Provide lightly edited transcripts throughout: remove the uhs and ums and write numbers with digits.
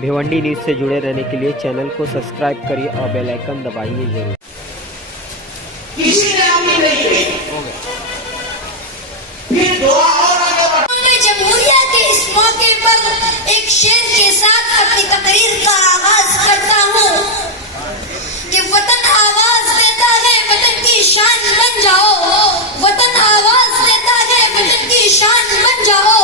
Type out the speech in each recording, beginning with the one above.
Bhiwandi news से जुड़े रहने के लिए चैनल को सब्सक्राइब करिए और बेल आइकन दबाइए जरूर। किसी ने अपनी नहीं कही। फिर दुआ और आगे बढ़। जमहूरिया के इस मौके पर एक शेर के साथ अपनी तकरीर का आगाज करता हूँ कि वतन आवाज देता है, वतन की शान बन जाओ। वतन आवाज देता है, वतन की शान बन जाओ।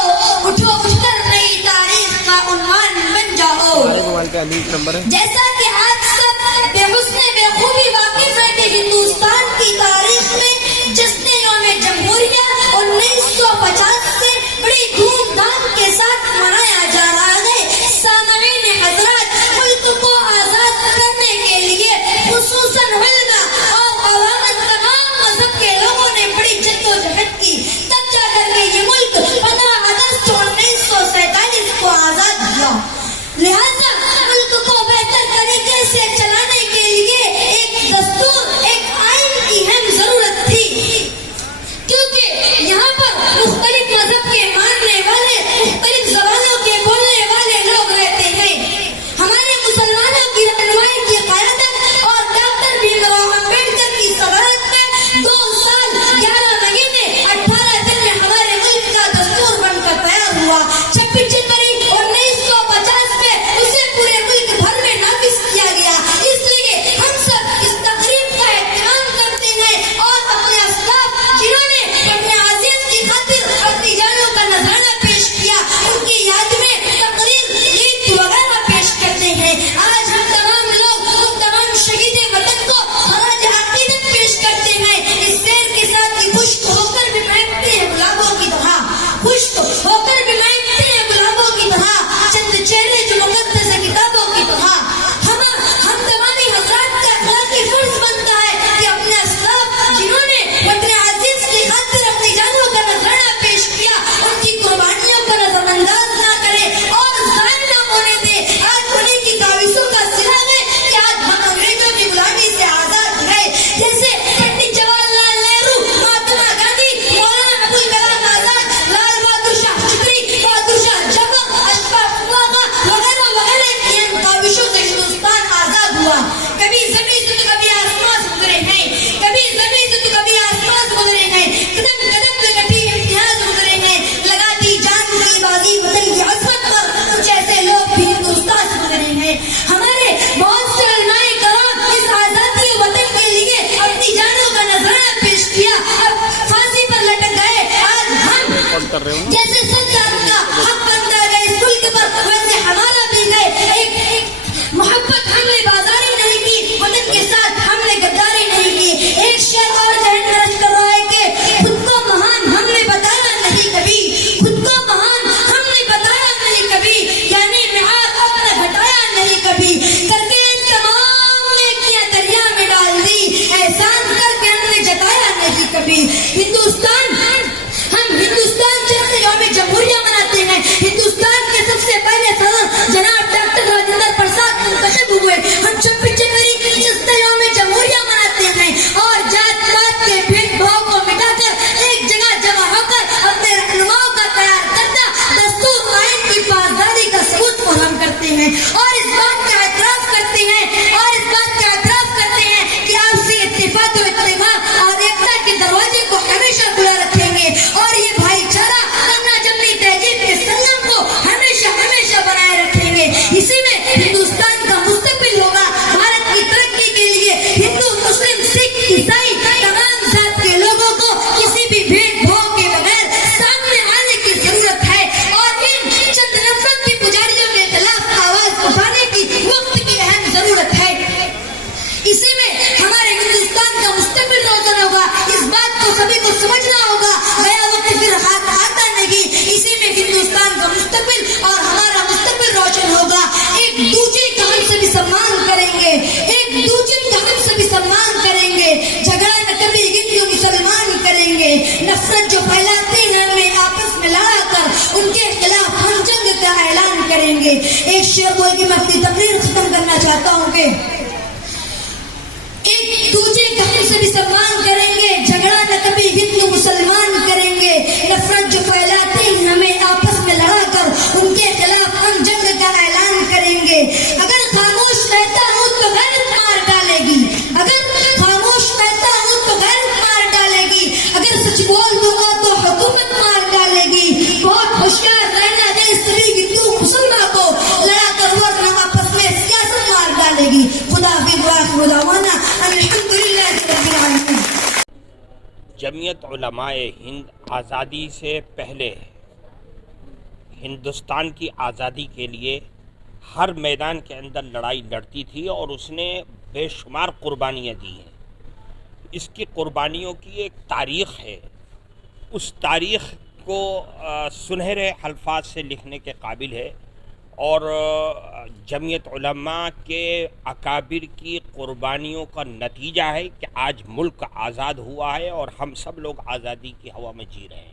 उठो उठकर नई तारीख का उन्वान बन जाओ। मोबाइल पे अनीक नंबर है। जैसा कि आज सब बेहुस्ने बेखूबी वाकिफ है कि हिंदुस्तान की तारीख में जिसने यौम जमहूरिया 1950 से बड़ी धूमधाम के साथ मनाया जा रहा है। सामईन हज़रात, मुल्क को आजाद करने के लिए खुसूसन उलमा और अवामन तमाम मजहब के लोगों ने बड़ी जद्दोजहद की, तब जाकर के ये मुल्क 15 अगस्त 1947 को आजाद हुआ। लिहाजा मुल्क को बेहतर तरीके से चलाने के लिए एक दस्तूर, एक आइन की हम जरूरत थी, क्योंकि यहाँ पर मुख्तलिफ मजहब के मानने वाले, मुख्तलिफ ज़बानों के बोलने वाले लोग रहते हैं। हमारे मुसलमानों की रहनुमाई की क़यादत और डॉक्टर भीमराव अम्बेडकर की सदारत में 2 साल 11 महीने 18 दिन में हमारे मुल्क का दस्तूर बनकर तैयार हुआ। 26 जनवरी 1950 में उसे पूरे मुल्क भर में नाफिज किया गया। इसलिए हम सब इस तकरीब का एहतराम करते हैं और अपने अस्लाफ जिन्होंने अपने अजीज की खातिर अपनी जानों का नजराना पेश किया, उनकी याद में तकरीर, ईद वगैरह पेश करते हैं। आज हम तमाम लोग उन तमाम शहीदे वतन को खराज अकीदत पेश करते हैं। इस शेर के साथ ही खुश्क होकर भी महकते हैं गुलाबों की तरह, खुश्क होकर भी महकते हैं गुलाबों की तरह, चंद चेहरे जो मुक़द्दस किताबों की तरह। हम तमामी हज़रात का अखलाकी फर्ज बनता है कि अपने अस्लाफ जिन्होंने अपने अजीज की खातिर अपनी जानों का नजराना पेश किया, उनकी कुर्बानियों को नजरअंदाज ना करें और ज़ाहिर ना होने दें। आज उन्हीं की काविशों का सिला है कि आज हम अंग्रेजों की गुलामी से आजाद हैं। जैसे पंडित जवाहरलाल नेहरू, महात्मा गांधी, मौलाना अबुल कलाम आजाद, लाल बहादुर शास्त्री, बहादुर शाह जफर, अशफाक उल्लाह वगैरह वगैरह की इन काविशों से हिंदुस्तान आजाद हुआ। कभी जमीन से तो कभी आसमान से गुजरे हैं, कभी जमीन से तो कभी आसमान से गुजरे हैं, कदम कदम पे कभी इम्तिहान गुजरे हैं। लगा दी जान की बाजी वतन की अज़मत पर, कुछ ऐसे लोग भी हिंदुस्तान से गुजरे हैं। हमारे बहुत से उलमाए कराम इस आजादी वतन के लिए अपनी जानों का नजराना पेश किया, अब फांसी पर लटक गए। आज हम जैसे सरकार का हक बनता है इस मुल्क पर, वैसे हमारा भी गए। एक मोहब्बत हमने बाजारी नहीं की, वतन के साथ हमने गद्दारी नहीं की। एक शेर और जहन में रच कर रहा है कि खुद को महान हमने बताया नहीं कभी, खुद को महान हमने बताया नहीं कभी, यानी मिआद अपना घटाया नहीं कभी। करके इन तमाम नेकियां दरिया में डाल दी, एहसान करके हमने जताया नहीं कभी। हम हिंदुस्तान जैसे यौम जमहूरिया मनाते हैं। हिंदुस्तान के सबसे पहले सदर जनाब डॉक्टर राजेंद्र प्रसाद मुंतखब हुए। हम 26 जनवरी जिससे यौम जमहूरिया मनाते हैं और जात पात के भेदभाव को मिटाकर एक जगह जमा होकर अपने रहनुमाओं का तैयार करना दस्तूर आइन की पासदारी का सबूत फराहम करते हैं और इस बात का एतराफ करते हैं कि आपसी इत्तेफाक व इत्तेफाक और एकता के दरवाजे को हमेशा खुला रखेंगे और ये भाईचारा गन्ना जमनी तहजीब के संगम को हमेशा हमेशा बनाए रखेंगे। इसी में हिंदुस्तान का मुस्तकबिल होगा। भारत की तरक्की के लिए हिंदू, मुस्लिम, सिख, ईसाई तमाम जात के लोगों को किसी भी भेदभाव के बगैर सामने आने की जरूरत है और इन चंद नफरत की पुजारियों के खिलाफ आवाज उठाने की वक्त की अहम जरूरत है। इसी में हमारे हिंदुस्तान का मुस्तकबिल रोशन होगा। इस बात को सभी को समझना होगा, गया वक्त फिर हाथ आता नहीं। इसी में हिंदुस्तान का मुस्तकबिल और हमारा मुस्तकबिल रोशन होगा। एक दूसरे का हम सभी सम्मान करेंगे, एक दूसरे का हम सभी सम्मान करेंगे। झगड़ा न कभी हिंदू मुसलमान करेंगे। नफरत जो फैलाते हैं हमें आपस में लड़ाकर उनके खिलाफ हम जंग का ऐलान करेंगे। एक शेर बोल के मैं अपनी तकरीर खत्म करना चाहता हूँ कि एक दूसरे का हम सभी सम्मान करेंगे। झगड़ा न कभी हिंदू मुसलमान करेंगे। नफरत जो फैलाते हैं हमें आपस में लड़ाकर उनके खिलाफ हम जंग का ऐलान करेंगे। جمعیت علماء ہند آزادی سے پہلے ہندوستان کی آزادی کے لیے ہر میدان کے اندر لڑائی لڑتی تھی اور اس نے بے شمار قربانیاں دی ہیں. اس کی قربانیوں کی ایک تاریخ ہے. اس تاریخ کو سنہرے الفاظ سے لکھنے کے قابل ہے اور جمعیت علماء کے اکابر کی قربانیوں کا نتیجہ ہے کہ آج ملک آزاد ہوا ہے اور ہم سب لوگ آزادی کی ہوا میں جی رہے ہیں.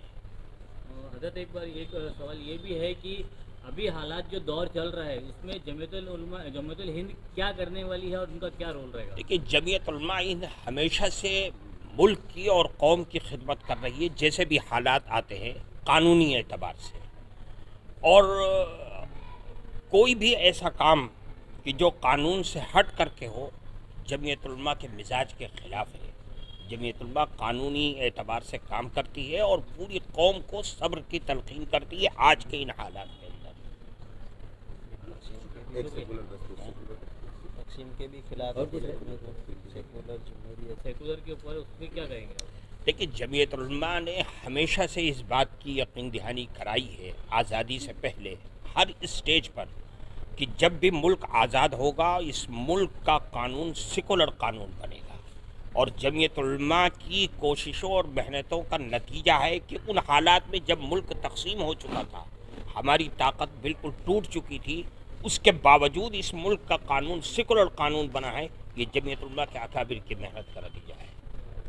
حضرت ایک بار ایک سوال یہ بھی ہے کہ ابھی حالات جو دور چل رہا ہے اس میں جمعیت الہند کیا کرنے والی ہے اور ان کا کیا رول رہے گا؟ دیکھیے جمعیت علماء ہند ہمیشہ سے ملک کی اور قوم کی خدمت کر رہی ہے جیسے بھی حالات آتے ہیں قانونی اعتبار سے، اور کوئی بھی ایسا کام کہ جو قانون سے ہٹ کر کے ہو جمعیت علماء کے مزاج کے خلاف ہے. جمعیت علماء قانونی اعتبار سے کام کرتی ہے اور پوری قوم کو صبر کی تلقین کرتی ہے آج کے ان حالات کے اندر. تقسیم کے بھی خلاف سیکولر کے اوپر اس میں کیا کہیں گے؟ دیکھیے جمعیت علماء نے ہمیشہ سے اس بات کی یقین دہانی کرائی ہے آزادی سے پہلے ہر اسٹیج پر کہ جب بھی ملک آزاد ہوگا اس ملک کا قانون سیکولر قانون بنے گا. اور جمعیت علماء کی کوششوں اور محنتوں کا نتیجہ ہے کہ ان حالات میں جب ملک تقسیم ہو چکا تھا، ہماری طاقت بالکل ٹوٹ چکی تھی، اس کے باوجود اس ملک کا قانون سیکولر قانون بنا ہے. یہ جمعیت علماء کے اکابر کی محنت کا نتیجہ ہے.